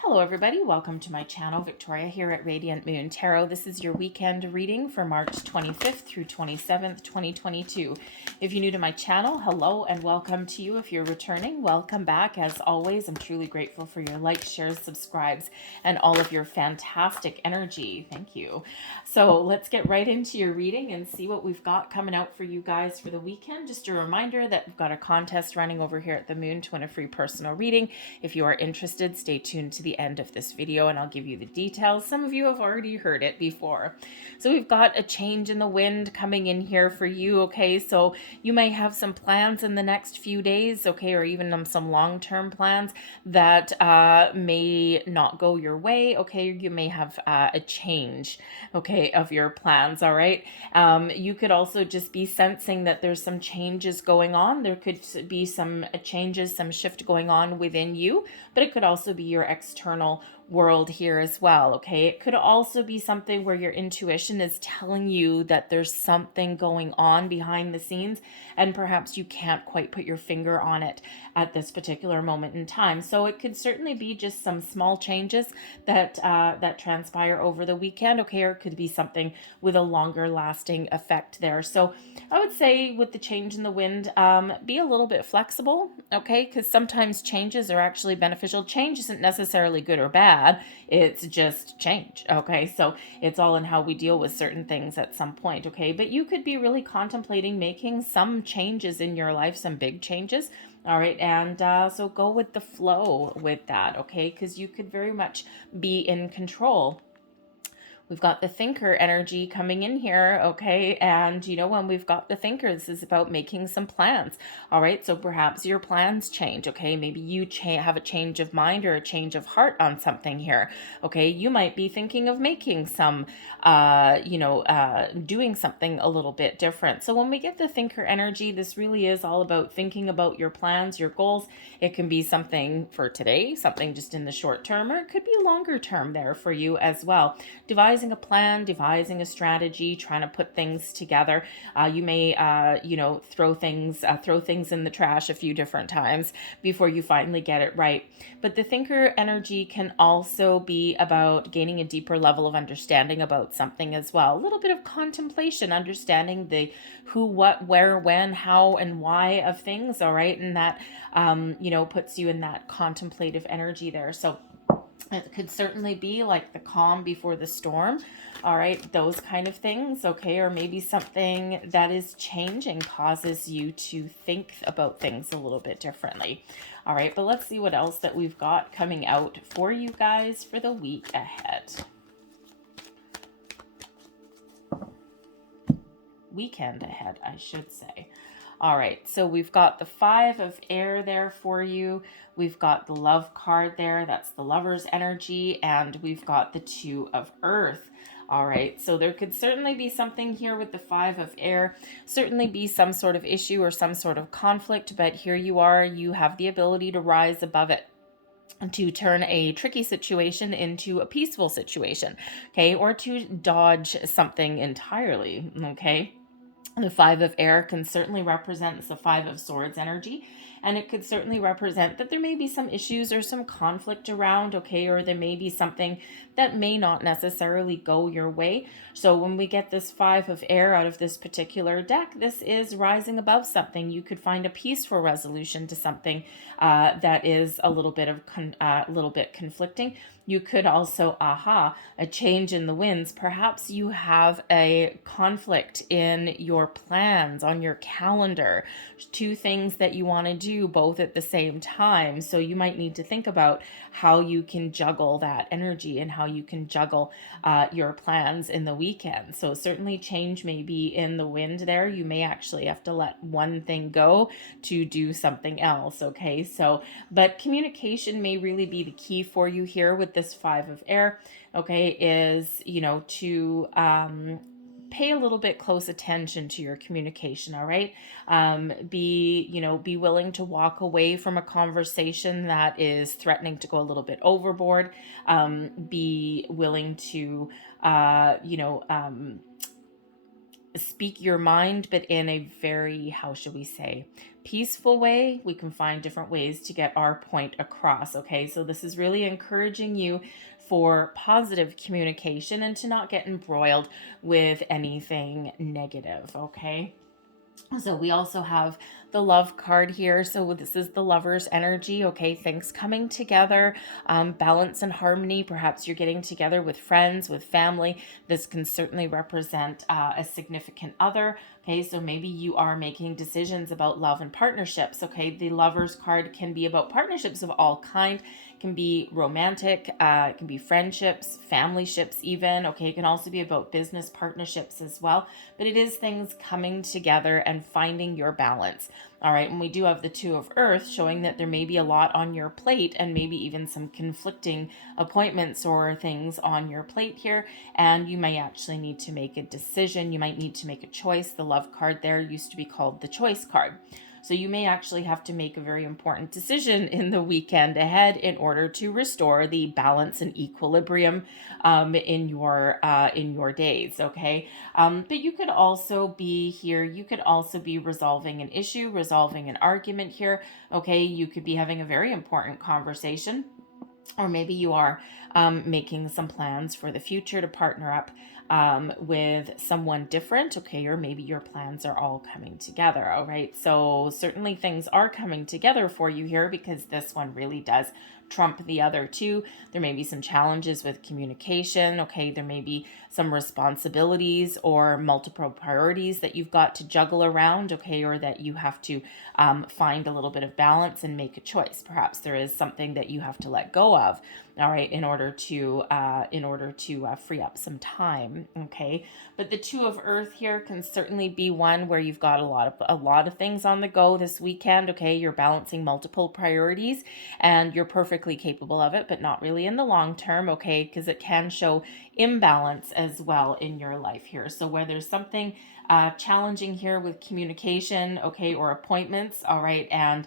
Hello everybody, welcome to my channel. Victoria here at Radiant Moon Tarot. This is your weekend reading for March 25th through 27th, 2022. If you're new to my channel, hello and welcome to you. If you're returning, welcome back. As always, I'm truly grateful for your likes, shares, subscribes, and all of your fantastic energy. Thank you. So let's get right into your reading and see what we've got coming out for you guys for the weekend. Just a reminder that we've got a contest running over here at the Moon to win a free personal reading. If you are interested, stay tuned to the end of this video and I'll give you the details. Some of you have already heard it before. So we've got a change in the wind coming in here for you, okay? So you may have some plans in the next few days, okay, or even some long-term plans that may not go your way, okay? You may have a change, okay, of your plans, all right? You could also just be sensing that there's some changes going on. There could be some changes, some shift going on within you, but it could also be your external world here as well, okay? It could also be something where your intuition is telling you that there's something going on behind the scenes and perhaps you can't quite put your finger on it at this particular moment in time. So it could certainly be just some small changes that that transpire over the weekend, okay? Or it could be something with a longer lasting effect there. So I would say with the change in the wind, be a little bit flexible, okay? Because sometimes changes are actually beneficial. Change isn't necessarily good or bad. It's just change, okay? So it's all in how we deal with certain things at some point, okay? But you could be really contemplating making some changes in your life, some big changes, all right? And so go with the flow with that, okay? Because you could very much be in control. We've got the thinker energy coming in here, okay? And you know, when we've got the thinker, this is about making some plans, all right? So perhaps your plans change, okay? Maybe you have a change of mind or a change of heart on something here, okay? You might be thinking of making some, doing something a little bit different. So when we get the thinker energy, this really is all about thinking about your plans, your goals. It can be something for today, something just in the short term, or it could be longer term there for you as well. Devising a plan, devising a strategy, trying to put things together. You may, throw things in the trash a few different times before you finally get it right. But the thinker energy can also be about gaining a deeper level of understanding about something as well. A little bit of contemplation, understanding the who, what, where, when, how, and why of things, all right? And that, puts you in that contemplative energy there. So it could certainly be like the calm before the storm, all right, those kind of things, okay? Or maybe something that is changing causes you to think about things a little bit differently, all right? But let's see what else that we've got coming out for you guys for the week ahead. Weekend ahead, I should say. All right, so we've got the 5 of air there for you. We've got the love card there. That's the lover's energy. And we've got the 2 of earth. All right, so there could certainly be something here with the 5 of air, certainly be some sort of issue or some sort of conflict, but here you are, you have the ability to rise above it, to turn a tricky situation into a peaceful situation, okay, or to dodge something entirely, okay? The 5 of air can certainly represent the 5 of swords energy, and it could certainly represent that there may be some issues or some conflict around, okay, or there may be something that may not necessarily go your way. So when we get this 5 of air out of this particular deck, this is rising above something. You could find a peaceful resolution to something that is a little bit conflicting. You could also, a change in the winds. Perhaps you have a conflict in your plans on your calendar, 2 things that you want to do both at the same time. So you might need to think about how you can juggle that energy and how you can juggle your plans in the weekend. So certainly change may be in the wind there. You may actually have to let one thing go to do something else, okay? So, but communication may really be the key for you here with this 5 of air, okay, is, to pay a little bit close attention to your communication, all right? Be willing to walk away from a conversation that is threatening to go a little bit overboard. Be willing to, speak your mind, but in a very, how should we say, peaceful way. We can find different ways to get our point across. Okay, so this is really encouraging you for positive communication and to not get embroiled with anything negative. Okay. So we also have the love card here. So this is the lover's energy. Okay, things coming together, balance and harmony. Perhaps you're getting together with friends, with family. This can certainly represent a significant other. Okay, so maybe you are making decisions about love and partnerships. Okay, the lover's card can be about partnerships of all kind. It can be romantic, it can be friendships, family ships even. Okay, it can also be about business partnerships as well. But it is things coming together and finding your balance. All right, and we do have the Two of Earth showing that there may be a lot on your plate and maybe even some conflicting appointments or things on your plate here. And you may actually need to make a decision. You might need to make a choice. The love card there used to be called the choice card. So you may actually have to make a very important decision in the weekend ahead in order to restore the balance and equilibrium in your days. Okay, but you could also be here. You could also be resolving an issue, resolving an argument here. Okay, you could be having a very important conversation, or maybe you are making some plans for the future to partner up with someone different. Okay, or maybe your plans are all coming together. All right, so certainly things are coming together for you here, because this one really does trump the other two. There may be some challenges with communication. Okay, there may be some responsibilities or multiple priorities that you've got to juggle around. Okay, or that you have to find a little bit of balance and make a choice. Perhaps there is something that you have to let go of. All right, in order to free up some time. Okay, but the Two of Earth here can certainly be one where you've got a lot of things on the go this weekend. Okay, you're balancing multiple priorities, and you're perfectly capable of it, but not really in the long term. Okay, because it can show imbalance as well in your life here. So where there's something challenging here with communication, okay, or appointments, all right, and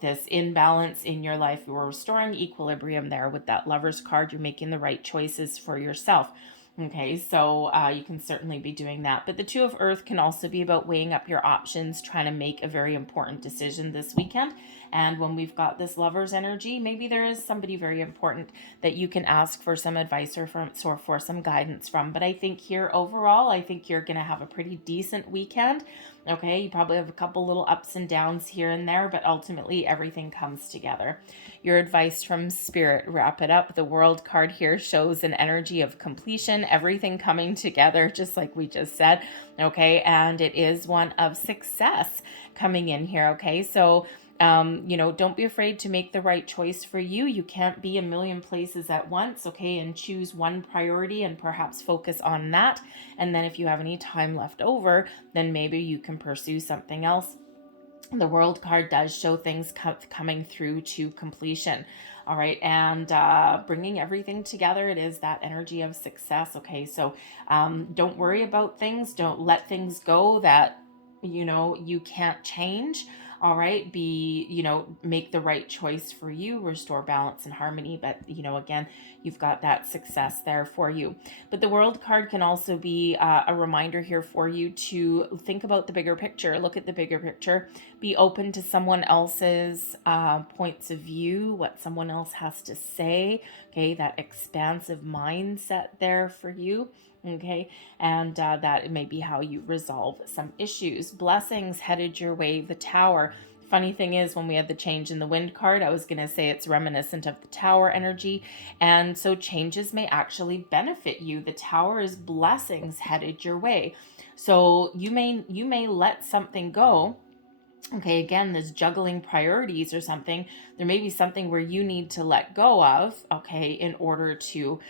this imbalance in your life, you're restoring equilibrium there with that Lover's card. You're making the right choices for yourself. Okay, so you can certainly be doing that. But the Two of Earth can also be about weighing up your options, trying to make a very important decision this weekend. And when we've got this Lover's energy, maybe there is somebody very important that you can ask for some advice or for some guidance from. But I think here overall, I think you're going to have a pretty decent weekend. Okay, you probably have a couple little ups and downs here and there, but ultimately everything comes together. Your advice from Spirit, wrap it up. The World card here shows an energy of completion, everything coming together, just like we just said. Okay, and it is one of success coming in here. Okay, so don't be afraid to make the right choice for you. You can't be a million places at once, okay, and choose one priority and perhaps focus on that. And then if you have any time left over, then maybe you can pursue something else. The World card does show things coming through to completion. All right, and bringing everything together, it is that energy of success. Okay, so don't worry about things. Don't let things go that you can't change. All right, make the right choice for you, restore balance and harmony. But again, you've got that success there for you. But the World card can also be a reminder here for you to think about the bigger picture. Look at the bigger picture. Be open to someone else's points of view, what someone else has to say. Okay, that expansive mindset there for you. Okay, and that may be how you resolve some issues. Blessings headed your way, the Tower. Funny thing is, when we had the change in the Wind card, I was going to say it's reminiscent of the Tower energy, and so changes may actually benefit you. The Tower is blessings headed your way. So you may let something go. Okay, again, this juggling priorities or something, there may be something where you need to let go of, okay, in order to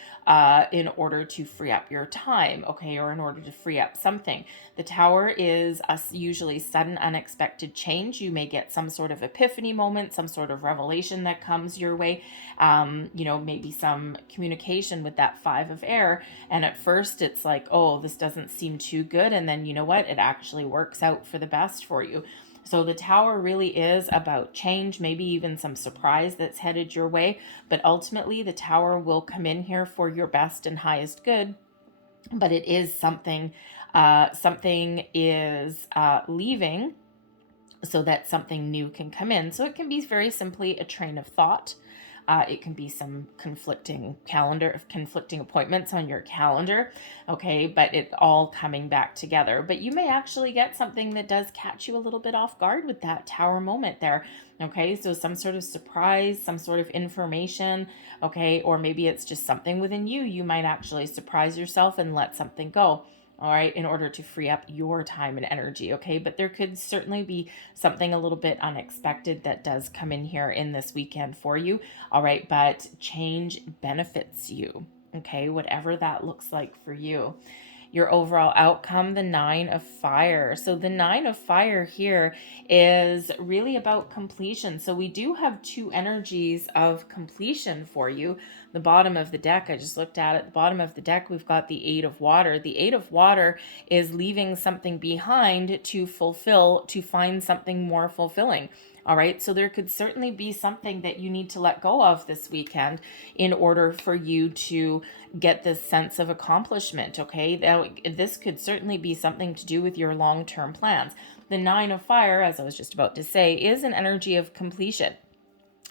free up your time, okay, or in order to free up something. The Tower is usually sudden, unexpected change. You may get some sort of epiphany moment, some sort of revelation that comes your way, maybe some communication with that Five of Air, and at first it's like, oh, this doesn't seem too good, and then you know what, it actually works out for the best for you. So the Tower really is about change, maybe even some surprise that's headed your way. But ultimately, the Tower will come in here for your best and highest good. But it is something Something is leaving so that something new can come in. So it can be very simply a train of thought. It can be some conflicting appointments on your calendar, okay, but it all coming back together. But you may actually get something that does catch you a little bit off guard with that Tower moment there, okay? So some sort of surprise, some sort of information, okay, or maybe it's just something within you. You might actually surprise yourself and let something go. All right, in order to free up your time and energy, okay? But there could certainly be something a little bit unexpected that does come in here in this weekend for you, all right? But change benefits you, okay? Whatever that looks like for you. Your overall outcome, the 9 of Fire. So the 9 of Fire here is really about completion. So we do have two energies of completion for you. The bottom of the deck, I just looked at it, the bottom of the deck, we've got the 8 of Water. The 8 of Water is leaving something behind to fulfill, to find something more fulfilling. All right, so there could certainly be something that you need to let go of this weekend in order for you to get this sense of accomplishment, okay? This could certainly be something to do with your long-term plans. The 9 of Fire, as I was just about to say, is an energy of completion.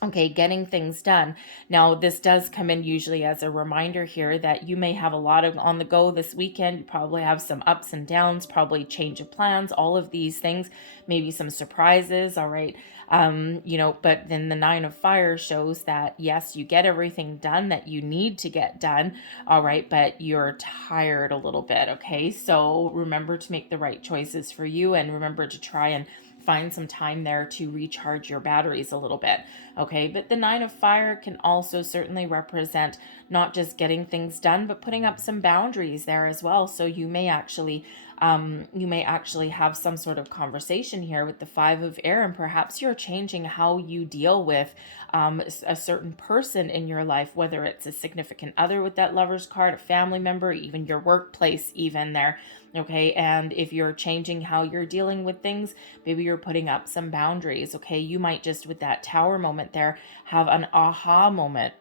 Okay, getting things done. Now, this does come in usually as a reminder here that you may have a lot of on the go this weekend. You probably have some ups and downs, probably change of plans, all of these things, maybe some surprises, all right? But then the 9 of Fire shows that, yes, you get everything done that you need to get done, all right, but you're tired a little bit, okay? So remember to make the right choices for you, and remember to try and find some time there to recharge your batteries a little bit, okay? But the 9 of Fire can also certainly represent not just getting things done, but putting up some boundaries there as well. So you may actually have some sort of conversation here with the 5 of Air, and perhaps you're changing how you deal with a certain person in your life, whether it's a significant other with that Lover's card, a family member, even your workplace, even there. Okay, and if you're changing how you're dealing with things, maybe you're putting up some boundaries. Okay, you might just, with that Tower moment there, have an aha moment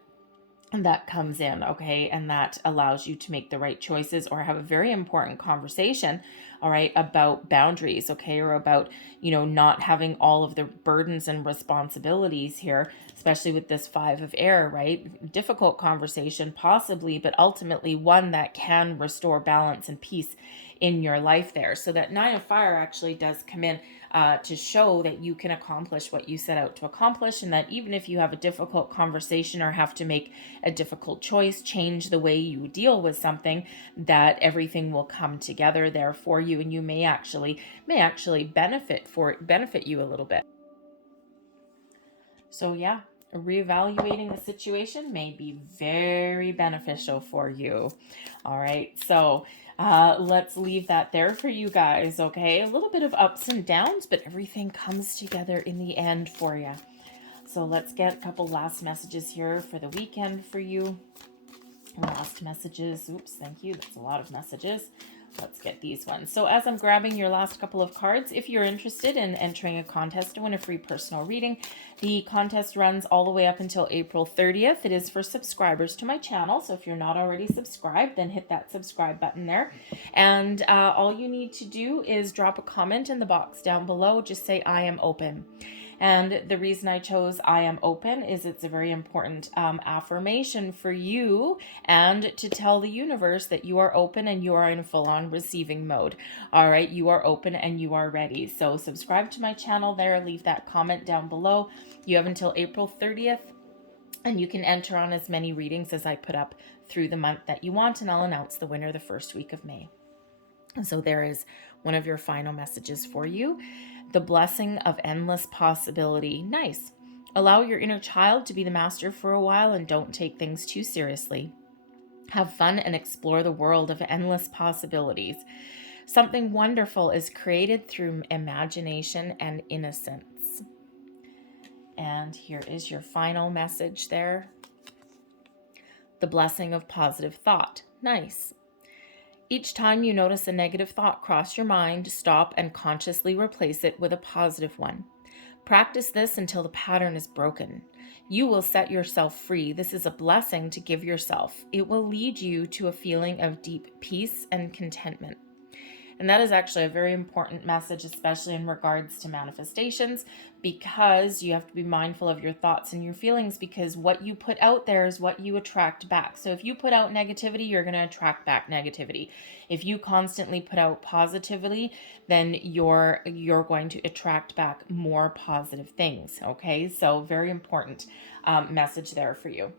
that comes in, okay, and that allows you to make the right choices or have a very important conversation, all right, about boundaries, okay, or about, not having all of the burdens and responsibilities here, especially with this 5 of Air, right? Difficult conversation, possibly, but ultimately one that can restore balance and peace in your life there. So that 9 of Fire actually does come in to show that you can accomplish what you set out to accomplish, and that even if you have a difficult conversation or have to make a difficult choice, change the way you deal with something, that everything will come together there for you, and you may actually benefit you a little bit. So yeah, reevaluating the situation may be very beneficial for you. All right, so let's leave that there for you guys, okay? A little bit of ups and downs, but everything comes together in the end for you. So let's get a couple last messages here for the weekend for you. Last messages. Oops, thank you. That's a lot of messages. Let's get these ones. So as I'm grabbing your last couple of cards, if you're interested in entering a contest to win a free personal reading, the contest runs all the way up until April 30th. It is for subscribers to my channel. So if you're not already subscribed, then hit that subscribe button there. And all you need to do is drop a comment in the box down below. Just say, I am open. And the reason I chose I am open is it's a very important affirmation for you, and to tell the universe that you are open and you are in full-on receiving mode. All right, you are open and you are ready. So subscribe to my channel there, leave that comment down below. You have until April 30th, and you can enter on as many readings as I put up through the month that you want, and I'll announce the winner the first week of May. So there is one of your final messages for you. The blessing of endless possibility. Nice. Allow your inner child to be the master for a while and don't take things too seriously. Have fun and explore the world of endless possibilities. Something wonderful is created through imagination and innocence. And here is your final message there. The blessing of positive thought. Nice. Each time you notice a negative thought cross your mind, stop and consciously replace it with a positive one. Practice this until the pattern is broken. You will set yourself free. This is a blessing to give yourself. It will lead you to a feeling of deep peace and contentment. And that is actually a very important message, especially in regards to manifestations, because you have to be mindful of your thoughts and your feelings, because what you put out there is what you attract back. So if you put out negativity, you're going to attract back negativity. If you constantly put out positivity, then you're going to attract back more positive things. Okay, so very important message there for you.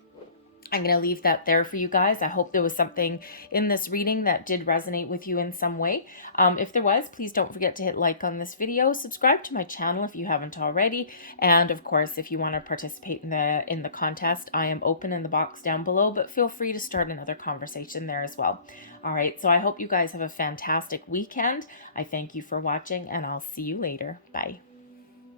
I'm going to leave that there for you guys. I hope there was something in this reading that did resonate with you in some way. If there was, please don't forget to hit like on this video, subscribe to my channel if you haven't already, and of course, if you want to participate in the contest, I am open in the box down below, but feel free to start another conversation there as well. All right, so I hope you guys have a fantastic weekend. I thank you for watching, and I'll see you later. Bye.